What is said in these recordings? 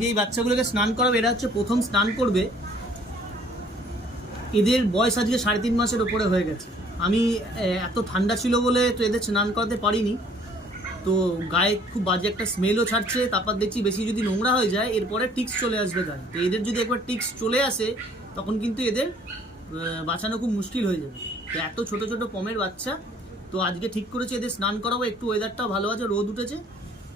আজকে এই বাচ্চাগুলোকে স্নান করাবে, এরা হচ্ছে প্রথম স্নান করবে। এদের বয়স আজকে 3.5 মাসের ওপরে হয়ে গেছে। আমি এত ঠান্ডা ছিল বলে তো এদের স্নান করাতে পারিনি, তো গায়ে খুব বাজে একটা স্মেলও ছাড়ছে। তারপর দেখছি বেশি যদি নোংরা হয়ে যায় এরপরে টিক্স চলে আসবে গায়ে। তো এদের যদি একবার টিক্স চলে আসে তখন কিন্তু এদের বাঁচানো খুব মুশকিল হয়ে যাবে। তো এত ছোট ছোট পমের বাচ্চা, তো আজকে ঠিক করেছে এদের স্নান করাবো। একটু ওয়েদারটাও ভালো আছে, রোদ উঠেছে,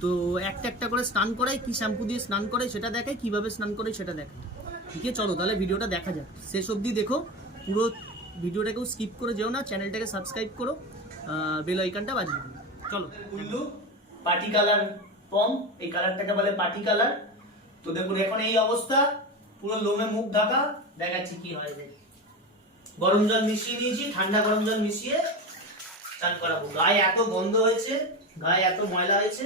তো একটা একটা করে স্নান করাই, কি শ্যাম্পু দিয়ে স্নান করে সেটা দেখায়, কিভাবে স্নান করে সেটা দেখায়। ঠিক আছে, চলো তাহলে ভিডিওটা দেখা যাক, শেষ অবধি দেখো। পুরো ভিডিওটাকেও স্কিপ করে যেও না, চ্যানেলটাকে সাবস্ক্রাইব করো, বেল আইকনটা বাজিয়ে দিও। চলো, কুল্লু পার্টি কালার পম, এই কালারটাকে বলে পার্টি কালার। তো দেখুন এখন এই অবস্থা, পুরো লোমে মুখ ঢাকা। দেখাচ্ছি কি হয়। গরম জল মিশিয়ে নিয়েছি, ঠান্ডা গরম জল মিশিয়ে স্নান করাবো। গায়ে এত গন্ধ হয়েছে, গায়ে এত ময়লা হয়েছে,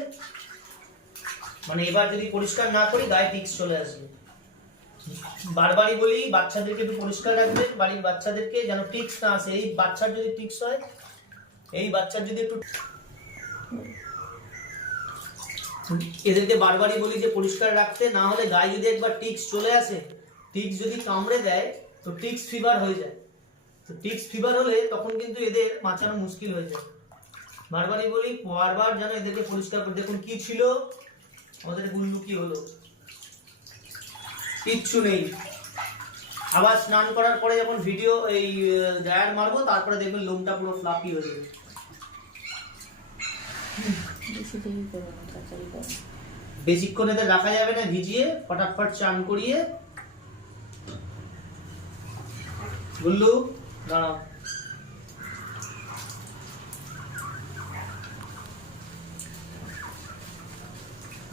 মানে এবার যদি পরিষ্কার না করি গায়ে টিক্স চলে আসবে। বারবারই বলি বাচ্চাদেরকে একটু পরিষ্কার রাখবেন, বাড়ির বাচ্চাদেরকে, যেন টিক্স না আসে। এই বাচ্চার যদি টিক্স হয়, এই বাচ্চার যদি একটু, এদেরকে বারবারই বলি যে পরিষ্কার রাখতে, না হলে গায়ে যদি একবার টিক্স চলে আসে, টিক্স যদি কামড়ে দেয় তো টিক্স ফিভার হয়ে যায়। তো টিক্স ফিভার হলে তখন কিন্তু এদের বাঁচানো মুশকিল হয়ে যায়। বারবারই বলি বারবার যেন এদেরকে পরিষ্কার করে। দেখুন কি ছিল আমাদের গুল্লু, কি হলো, কিচ্ছু নেই। আবার স্নান করার পরে যখন ভিডিও এই ড্রায়ার মারবো তারপরে দেখবেন লোমটা পুরো ফ্লাফি হয়ে যাবে। বেশিক্ষণ এদের রাখা যাবে না, ভিজিয়ে ফটাফট চান করিয়ে। গুল্লু দাঁড়াও,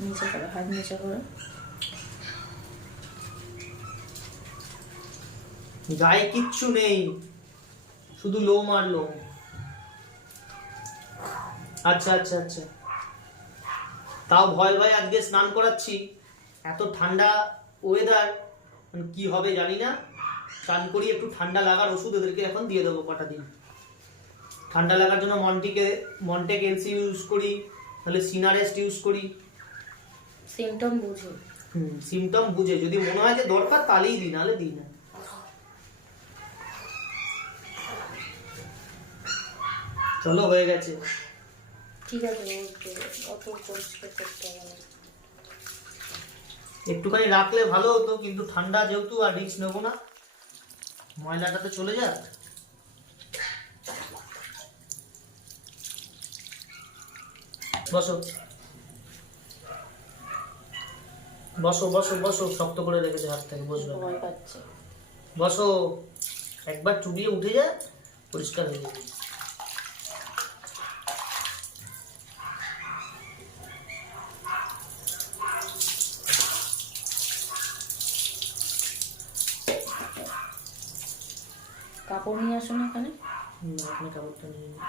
নিচে করো, হাত নিচে করো। গায়ে কিচ্ছু নেই, শুধু লোম আর লোম। আচ্ছা আচ্ছা আচ্ছা, তাও ভয় ভয় আজকে স্নান করাচ্ছি। এত ঠান্ডা ওয়েদার, কি হবে জানি না। স্নান করি, একটু ঠান্ডা লাগার ওষুধ এদেরকে এখন দিয়ে দেবো কটা দিন। ঠান্ডা লাগার জন্য মন্টেক এলসি ইউজ করি, তাহলে সিনারেস্ট ইউজ করি। সিমটম বুঝে, সিমটম বুঝে, যদি মনে হয় যে দরকার তাহলেই দিই, নাহলে দিই না। চলো হয়ে গেছে, ঠিক আছে। অত পরিষ্কার করতে হবে না, একটুখানি রাখলে ভালো হতো, কিন্তু ঠান্ডা যেহেতু আর রিস্ক নেবো না, ময়লাটা তো চলে যাক। বসো বসো বসো বসো, শক্ত করে রেখেছে হাত থেকে, বসবে। ভয় পাচ্ছে। বসো, একবার চুবিয়ে উঠে যা, পরিষ্কার হয়ে যাবে। কাপড় নিয়ে আসো না এখানে। এখানে কাপড়টা নিয়ে নিই।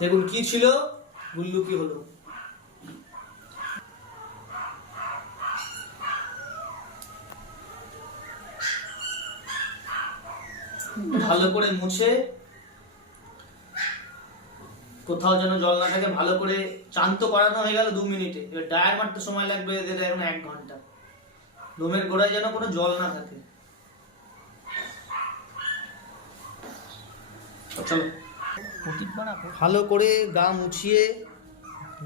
দেখুন কি ছিল, গুল্লু কি হলো। ভালো করে মুছে, কোথাও যেন জল না থাকে, ভালো করে চান তো করানো হয়ে গেল 2 মিনিটে। এবার ড্রায়ার মারতে সময় লাগবে এদের এখন 1 ঘন্টা। লোমের গোড়ায় যেন কোনো জল না থাকে। চলো, ভালো করে গা মুছিয়ে,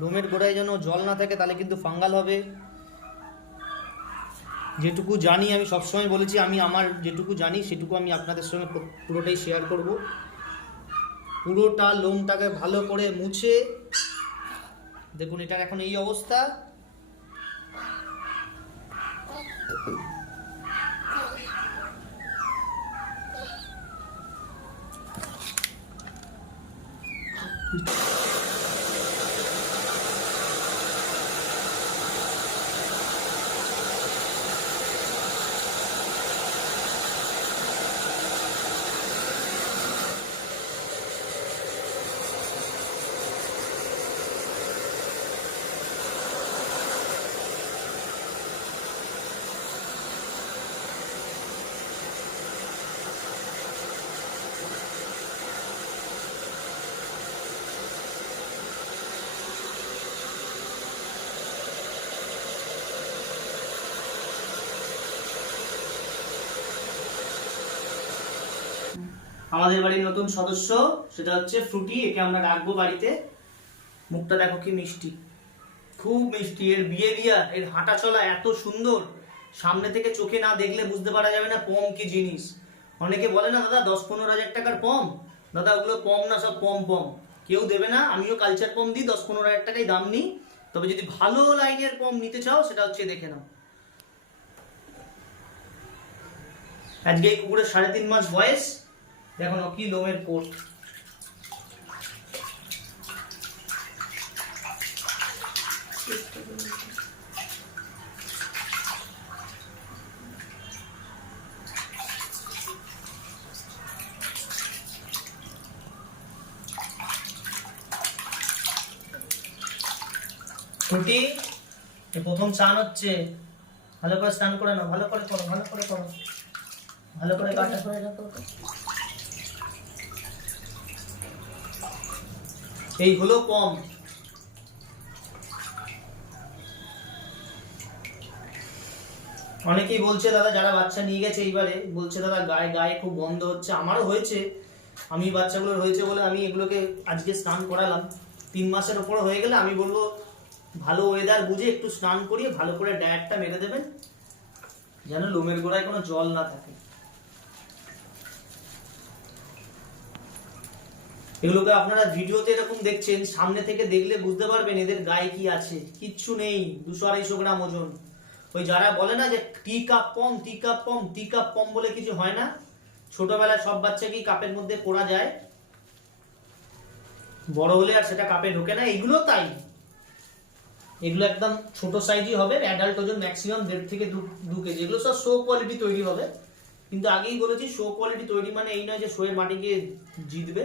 লোমের গোড়ায় যেন জল না থাকে, তাহলে কিন্তু ফাঙ্গাল হবে। যেটুকু জানি, আমি সবসময় বলেছি, আমি আমার যেটুকু জানি সেটুকু আমি আপনাদের সঙ্গে পুরোটাই শেয়ার করব। পুরোটা লোমটাকে ভালো করে মুছে, দেখুন এটার এখন এই অবস্থা। আমাদের বাড়ির নতুন সদস্য, সেটা হচ্ছে ফ্রুটি। একে আমরা রাখবো বাড়িতে। মুখটা দেখো কি মিষ্টি, খুব মিষ্টি। এর বিহেভিয়ার, এর হাঁটা চলা এত সুন্দর, সামনে থেকে চোখে না দেখলে বুঝতে পারা যাবে না পম কি জিনিস। অনেকে বলে না দাদা 10-15 হাজার টাকার পম, দাদা ওগুলো পম না, সব পম পম। কেউ দেবে না, আমিও কালচার পম দিই, 10-15 হাজার টাকায় দাম নিই। তবে যদি ভালো লাইনের পম নিতে চাও সেটা হচ্ছে দেখে নাও। আজকে এই কুকুরের 3.5 মাস বয়স, দেখো না কি লোমের কোট। ফ্রুটি, প্রথম স্নান হচ্ছে, ভালো করে স্নান করে নাও, ভালো করে করো, ভালো করে করো, ভালো করে কাটা করে রাখো। এই হলো পম। অনেকেই বলছে দাদা, যারা বাচ্চা নিয়ে গেছে এইবারে, বলছে দাদা গায়ে গায়ে খুব বন্ধ হচ্ছে। আমারও হয়েছে, আমি বাচ্চাগুলোর হয়েছে বলে আমি এগুলোকে আজকে স্নান করালাম। 3 মাসের ওপর হয়ে গেলে আমি বলবো ভালো ওয়েদার বুঝে একটু স্নান করিয়ে ভালো করে ডায়েটটা মেরে দেবেন, যেন লোমের গোড়ায় কোনো জল না থাকে। এগুলোকে আপনারা ভিডিওতে এরকম দেখছেন, সামনে থেকে দেখলে বুঝতে পারবেন এদের গায়ে কি আছে। কিচ্ছু নেই, 200-250 গ্রাম ওজন। ওই যারা বলে না যে টি কাপ পম, টি কাপ পম, টি কাপ পম বলে কিছু হয় না। ছোটবেলায় সব বাচ্চাকেই কাপের মধ্যে পড়া যায়, বড় হলে আর সেটা কাপে ঢোকে না। এগুলো তাই, এগুলো একদম ছোট সাইজই হবে। অ্যাডাল্ট ওজন ম্যাক্সিমাম 1.5 থেকে 2 কেজি। এগুলো সব শো কোয়ালিটি তৈরি হবে, কিন্তু আগেই বলেছি শো কোয়ালিটি তৈরি মানে এই নয় যে শোয়ের মাটিকে জিতবে।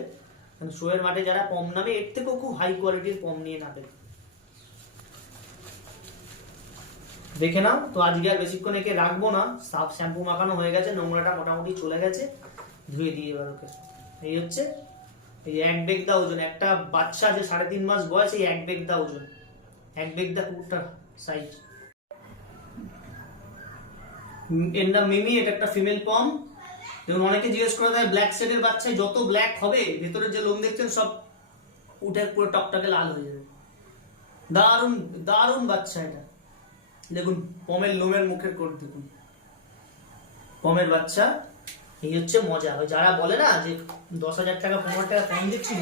শোয়ের মাঠে যারা পম নামে, এর থেকেও খুব হাই কোয়ালিটির পম নিয়ে নামে। দেখে নাও তো। আজকে আর বেশিক্ষণ একে রাখবো না, সাফ শ্যাম্পু মাখানো হয়ে গেছে, নোংরাটা মোটামুটি চলে গেছে, ধুয়ে দিয়ে এবার ওকে। এই হচ্ছে এই 1 বেগদা ওজন, একটা বাচ্চা যে 3.5 মাস বয়স, এই 1 বেগদা ওজন, 1 বেগদা কুকুরটার সাইজ। এর নাম মিমি, এটা একটা ফিমেল পম। যেমন অনেকে জিজ্ঞেস করে দেয় ব্ল্যাক শেডের বাচ্চায় যত ব্ল্যাক হবে ভেতরে যে লোম দেখছেন সব উঠে পুরো টকটকে লাল হয়ে যাবে। দারুণ দারুণ বাচ্চা এটা। দেখুন পমের লোমের মুখের কোট দেখুন, পমের বাচ্চা। এই হচ্ছে মজা। ওই যারা বলে না যে 10,000 টাকা 15 টাকা কম দিচ্ছি,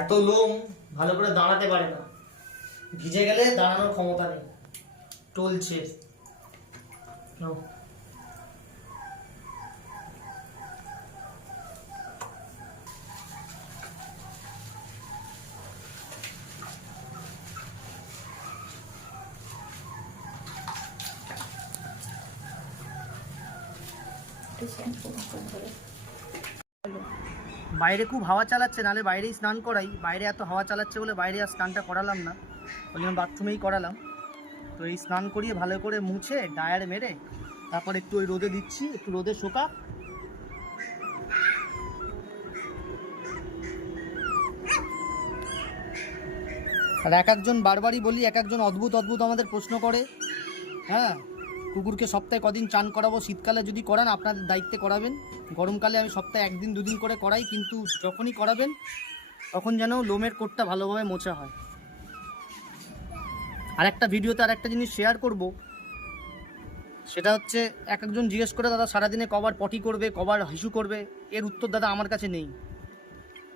এত লোম ভালো করে দাঁড়াতে পারে না, ভিজে গেলে দাঁড়ানোর ক্ষমতা নেই, টলছে। বাইরে খুব হাওয়া চালাচ্ছে, নাহলে বাইরেই স্নান করাই। বাইরে এত হাওয়া চালাচ্ছে বলে বাইরে আর স্নানটা করালাম না, ওই জন্য বাথরুমেই করালাম। তো এই স্নান করিয়ে ভালো করে মুছে ডায়ার মেরে তারপর একটু ওই রোদে দিচ্ছি, একটু রোদে শোকা। আর এক একজন বারবারই বলি, এক একজন অদ্ভুত অদ্ভুত আমাদের প্রশ্ন করে। হ্যাঁ, কুকুরকে সপ্তাহে কদিন চান করাবো? শীতকালে যদি করান আপনাদের দায়িত্বে করাবেন, গরমকালে আমি সপ্তাহে 1 দিন 2 দিন করে করাই, কিন্তু যখনই করাবেন তখন যেন লোমের কোটটা ভালোভাবে মোছা হয়। আর একটা ভিডিওতে আর একটা জিনিস শেয়ার করব, সেটা হচ্ছে এক একজন জিজ্ঞেস করে দাদা সারাদিনে কবার পটি করবে, কবার হিসু করবে। এর উত্তর দাদা আমার কাছে নেই।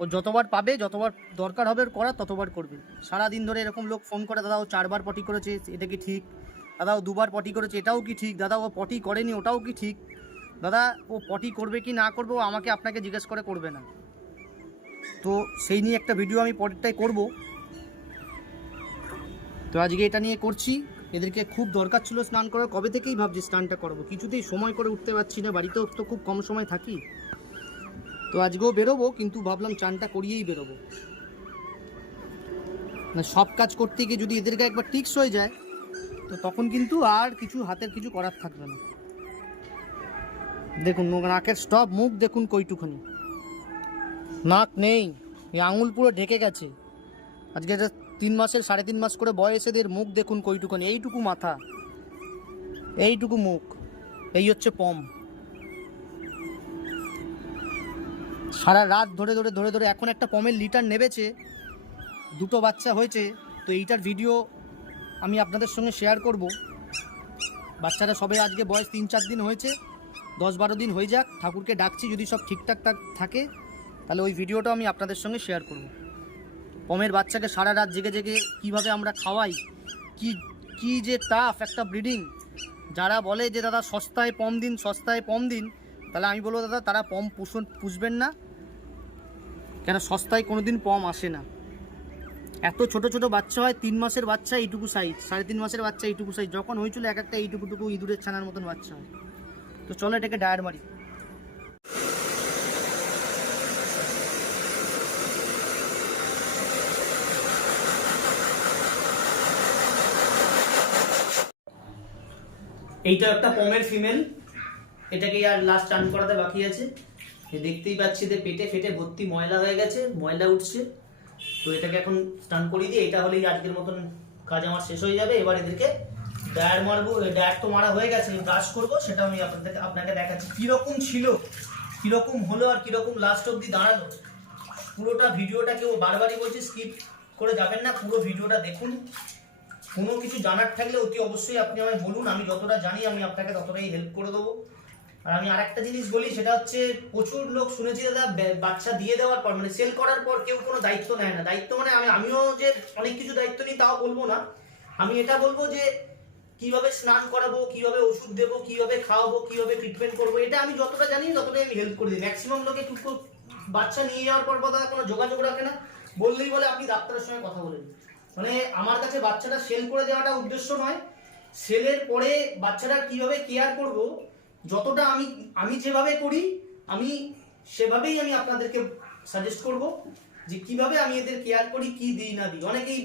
ও যতবার পাবে, যতবার দরকার হবে করার ততবার করবে। সারাদিন ধরে এরকম লোক ফোন করে, দাদা ও 4 বার পটি করেছে, এটা কি ঠিক? দাদা ও 2 বার পটি করেছে, এটাও কি ঠিক? দাদা ও পটি করেনি, ওটাও কি ঠিক? দাদা ও পটি করবে কি না করবে ও আমাকে আপনাকে জিজ্ঞেস করে করবে না। তো সেই নিয়ে একটা ভিডিও আমি পরেরটাই করব। তো আজকে এটা নিয়ে করছি। এদেরকে খুব দরকার ছিল স্নান করার, কবে থেকেই ভাবছি স্নানটা করবো, কিছুতেই সময় করে উঠতে পারছি না, বাড়িতেও তো খুব কম সময় থাকি। তো আজকেও বেরোবো, কিন্তু ভাবলাম চানটা করিয়েই বেরোবো। না, সব কাজ করতে গিয়ে যদি এদেরকে একবার টিক্স হয়ে যায় তো তখন কিন্তু আর কিছু হাতের কিছু করার থাকবে না। দেখুন নাকের স্টপ, মুখ দেখুন কইটুখানি, নাক নেই, এই আঙুল পুরো ঢেকে গেছে। আজকে এটা 3 মাসের 3.5 মাস করে বয়স, এদের মুখ দেখুন কইটুখানি, এইটুকু মাথা, এইটুকু মুখ, এই হচ্ছে পম। সারা রাত ধরে ধরে ধরে ধরে এখন একটা পমের লিটার নেবেছে, 2টো বাচ্চা হয়েছে। তো এইটার ভিডিও আমি আপনাদের সঙ্গে শেয়ার করব। বাচ্চারা সবে আজকে বয়স 3-4 দিন হয়েছে, 10-12 দিন হয়ে যাক, ঠাকুরকে ডাকছি যদি সব ঠিকঠাক থাকে তাহলে ওই ভিডিওটা আমি আপনাদের সঙ্গে শেয়ার করব। পমের বাচ্চাকে সারা রাত জেগে জেগে কীভাবে আমরা খাওয়াই, কি যে টাফ একটা ব্রিডিং। যারা বলে যে দাদা সস্তায় পম দিন, সস্তায় পম দিন, তাহলে আমি বলবো দাদা তারা পম পুষবেন না, কেন সস্তায় কোনো দিন পম আসে না। এত ছোট ছোট বাচ্চা হয়, 3 মাসের বাচ্চা এইটুকু সাইজ, 3.5 মাসের বাচ্চা এইটুকু সাইজ, যখন হয়েছিল এক একটা এইটুকুটুকু ইঁদুরের ছানার মতন বাচ্চা হয়। তো চলো এটাকে ডায়ার মারি। এইটা একটা পমের ফিমেল, এটাকে আর লাস্ট চান করাতে বাকি আছে। দেখতেই পাচ্ছি যে পেটে ফেটে ভর্তি ময়লা হয়ে গেছে, ময়লা উঠছে। তো এটাকে এখন স্নান করিয়ে দিই, এটা হলেই আজকের মতন কাজ আমার শেষ হয়ে যাবে। এবার এদেরকে ডায়ার মারবো, ডায়ার তো মারা হয়ে গেছে, ব্রাশ করবো, সেটা আমি আপনাকে দেখাচ্ছি কিরকম ছিল, কিরকম হলো আর কিরকম লাস্ট অব্দি দাঁড়ালো। পুরোটা ভিডিওটা কেউ বারবারই বলছে স্কিপ করে যাবেন না, পুরো ভিডিওটা দেখুন। কোনো কিছু জানার থাকলে অতি অবশ্যই আপনি আমায় বলুন, আমি যতটা জানি আমি আপনাকে ততটাই হেল্প করে দেবো। আর আমি আরেকটা জিনিস বলি, সেটা হচ্ছে প্রচুর লোক শুনেছি দাদা বাচ্চা দিয়ে দেওয়ার পর, মানে সেল করার পর কেউ কোনো দায়িত্ব নেয় না। দায়িত্ব মানে আমিও যে অনেক কিছু দায়িত্ব নিই তাও বলবো না, আমি এটা বলবো যে কিভাবে স্নান করাবো, কিভাবে ওষুধ দেবো, কিভাবে খাওয়াবো, কিভাবে ট্রিটমেন্ট করবো, এটা আমি যতটা জানি ততটাই আমি হেল্প করে দিই। ম্যাক্সিমাম লোকে বাচ্চা নিয়ে যাওয়ার পর কোনো যোগাযোগ রাখে না, বললেই বলে আপনি ডাক্তারের সঙ্গে কথা বলেন। মানে আমার কাছে বাচ্চাটা সেল করে দেওয়াটা উদ্দেশ্য নয়, সেলের পরে বাচ্চাটার কিভাবে কেয়ার করব, যতটা আমি যেভাবে করি আমি সেভাবেই আমি আপনাদেরকে সাজেস্ট করব যে কিভাবে আমি এদের কেয়ার করি, কি দিই না দিই। অনেকেই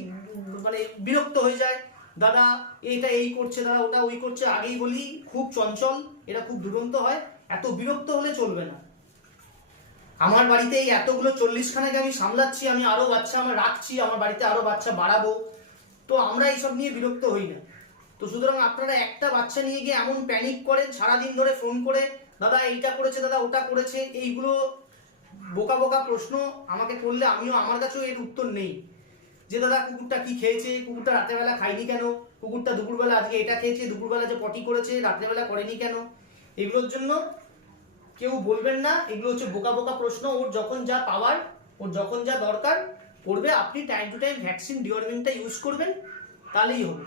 মানে বিরক্ত হয়ে যায়, দাদা এটা এই করছে, দাদা ওটা ওই করছে। আগেই বলি খুব চঞ্চল, এটা খুব দুরন্ত হয়, এত বিরক্ত হলে চলবে না। আমার বাড়িতে এই এতগুলো 40খানাকে আমি সামলাচ্ছি, আমি আরো বাচ্চা আমার রাখছি, আমার বাড়িতে আরো বাচ্চা বাড়াবো, তো আমরা এইসব নিয়ে বিরক্ত হই না। তো সুতরাং আপনারা একটা বাচ্চা নিয়ে গিয়ে এমন প্যানিক করেন, সারাদিন ধরে ফোন করে দাদা এইটা করেছে, দাদা ওটা করেছে, এইগুলো বোকা বোকা প্রশ্ন আমাকে করলে আমার কাছেও এর উত্তর নেই। যে দাদা কুকুরটা কি খেয়েছে, কুকুরটা রাতেরবেলা খায়নি কেন, কুকুরটা দুপুরবেলা আজকে এটা খেয়েছে, দুপুরবেলা যে পটি করেছে রাত্রেবেলা করেনি কেন, এগুলোর জন্য কেউ বলবেন না। এগুলো হচ্ছে বোকা বোকা প্রশ্ন। ওর যখন যা পাওয়ার, ওর যখন যা দরকার পড়বে, আপনি টাইম টু টাইম ভ্যাকসিন ডিওয়ার্মিংটা ইউজ করবেন, তাহলেই হবে।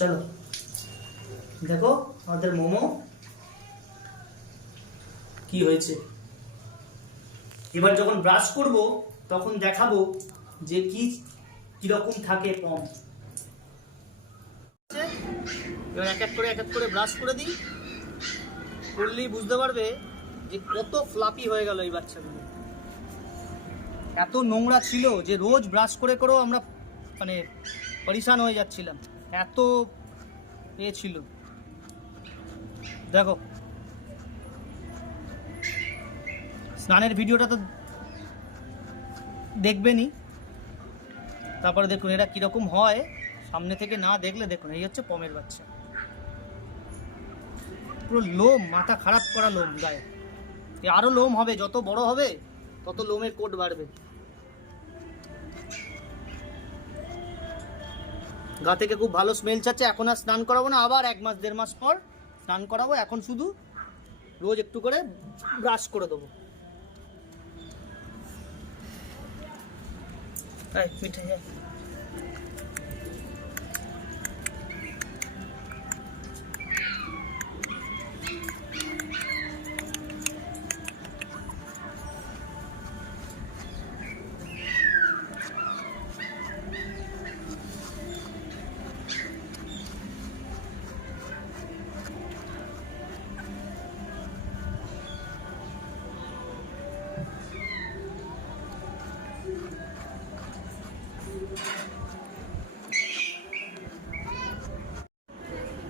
চলো দেখো আমাদের মোমো কি হয়েছে। এবার যখন ব্রাশ করব তখন দেখাবো যে কিরকম থাকে পম। এবার এক এক করে ব্রাশ করে দিই, করলেই বুঝতে পারবে যে কত ফ্লাপি হয়ে গেল এই বাচ্চাগুলো। এত নোংরা ছিল যে রোজ ব্রাশ করে করেও আমরা মানে পরিশান হয়ে যাচ্ছিলাম, এত ছিল। দেখো স্নানের ভিডিওটা তো দেখবেনই, তারপরে দেখুন এরা কিরকম হয় সামনে থেকে না দেখলে। দেখুন এই হচ্ছে পমের বাচ্চা, পুরো লোম, মাথা খারাপ করা লোম গায়ে। আরো লোম হবে, যত বড় হবে তত লোমের কোট বাড়বে। গা থেকে খুব ভালো স্মেল ছাড়ছে। এখন আর স্নান করাবো না, আবার 1 মাস 1.5 মাস পর স্নান করাবো। এখন শুধু রোজ একটু করে ব্রাশ করে দেবো। মিঠাই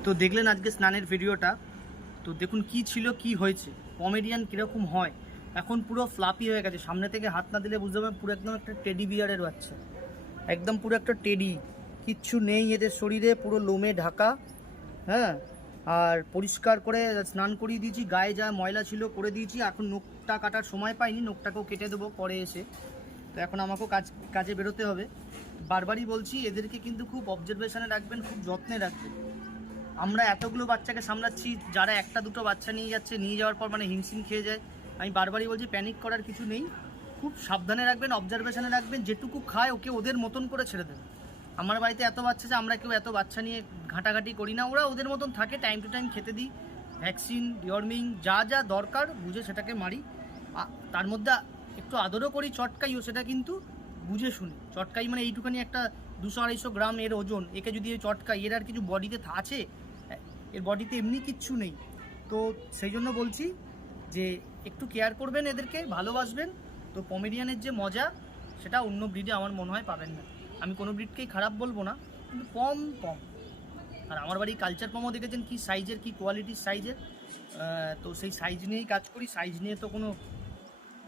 তো দেখলেন আজকে স্নানের ভিডিওটা। তো দেখুন কি ছিল কি হয়েছে, কমেডিয়ান কীরকম হয়। এখন পুরো ফ্লাপি হয়ে গেছে, সামনে থেকে হাত না দিলে বুঝতে পারবেন পুরো একদম একটা টেডি বিয়ারের বাচ্চা, একদম পুরো একটা টেডি। কিচ্ছু নেই এদের শরীরে, পুরো লোমে ঢাকা। হ্যাঁ, আর পরিষ্কার করে স্নান করিয়ে দিয়েছি, গায়ে যা ময়লা ছিল করে দিয়েছি। এখন নখটা কাটার সময় পাইনি, নখটাকেও কেটে দেবো পরে এসে। তো এখন আমাকেও কাজে বেরোতে হবে। বারবারই বলছি এদেরকে কিন্তু খুব অবজারভেশনে রাখবেন, খুব যত্নে রাখবেন। আমরা এতগুলো বাচ্চাকে সামলাচ্ছি, যারা একটা দুটো বাচ্চা নিয়ে যাচ্ছে, নিয়ে যাওয়ার পর মানে হিমশিম খেয়ে যায়। আমি বারবারই বলছি প্যানিক করার কিছু নেই, খুব সাবধানে রাখবেন, অবজারভেশনে রাখবেন। যেটুকু খায় ওকে ওদের মতন করে ছেড়ে দেবেন। আমার বাড়িতে এত বাচ্চা যে আমরা কেউ এত বাচ্চা নিয়ে ঘাঁটাঘাঁটি করি না, ওরা ওদের মতন থাকে। টাইম টু টাইম খেতে দিই, ভ্যাকসিন, ডিওর্মিং যা যা দরকার বুঝে সেটাকে মারি। তার মধ্যে একটু আদরও করি, চটকাইও, সেটা কিন্তু বুঝে শুনে চটকাই। মানে এইটুখানি একটা 200-250 গ্রাম এর ওজন, একে যদি চটকাই, এর আর কিছু বডিতে আছে? এর বডিতে এমনি কিচ্ছু নেই। তো সেই জন্য বলছি যে একটু কেয়ার করবেন, এদেরকে ভালোবাসবেন। তো পমেরিয়ানের যে মজা সেটা অন্য ব্রিডে আমার মনে হয় পাবেন না। আমি কোনো ব্রিডকেই খারাপ বলবো না, কিন্তু কম। আর আমার বাড়ি কালচার পমও দেখেছেন কি সাইজের, কি কোয়ালিটির সাইজের। তো সেই সাইজ নিয়েই কাজ করি, সাইজ নিয়ে তো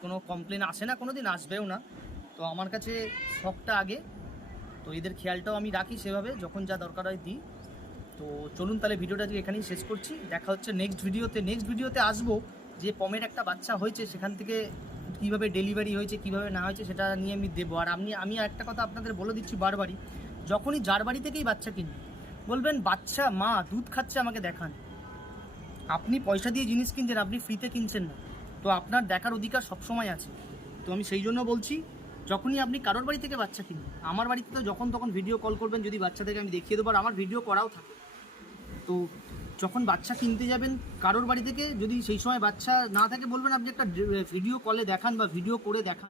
কোনো কমপ্লেন আসে না, কোনো দিন আসবেও না। তো আমার কাছে শখটা আগে, তো এদের খেয়ালটাও আমি রাখি সেভাবে, যখন যা দরকার হয় দিই। তো চলুন তাহলে ভিডিওটা এখানেই শেষ করছি। দেখা হচ্ছে নেক্সট ভিডিওতে আসবো যে পমের একটা বাচ্চা হয়েছে, সেখান থেকে কীভাবে ডেলিভারি হয়েছে, কীভাবে না হয়েছে সেটা নিয়ে আমি দেবো। আর আমি একটা কথা আপনাদের বলে দিচ্ছি বারবারই, যখনই যার বাড়ি থেকেই বাচ্চা কিনবেন, বলবেন বাচ্চা মা দুধ খাচ্ছে আমাকে দেখান। আপনি পয়সা দিয়ে জিনিস কিনছেন, আপনি ফ্রিতে কিনছেন না। তো আপনার দেখার অধিকার সবসময় আছে। তো আমি সেই জন্য বলছি, যখনই আপনি কারোর বাড়ি থেকে বাচ্চা কিনবেন, আমার বাড়িতে তো যখন তখন ভিডিও কল করবেন, যদি বাচ্চা থেকে আমি দেখিয়ে দেবো, আর আমার ভিডিও করাও থাকে। তো যখন বাচ্চা কিনতে যাবেন কারোর বাড়ি থেকে, যদি সেই সময় বাচ্চা না থাকে, বলবেন আপনি একটা ভিডিও কলে দেখান বা ভিডিও করে দেখান।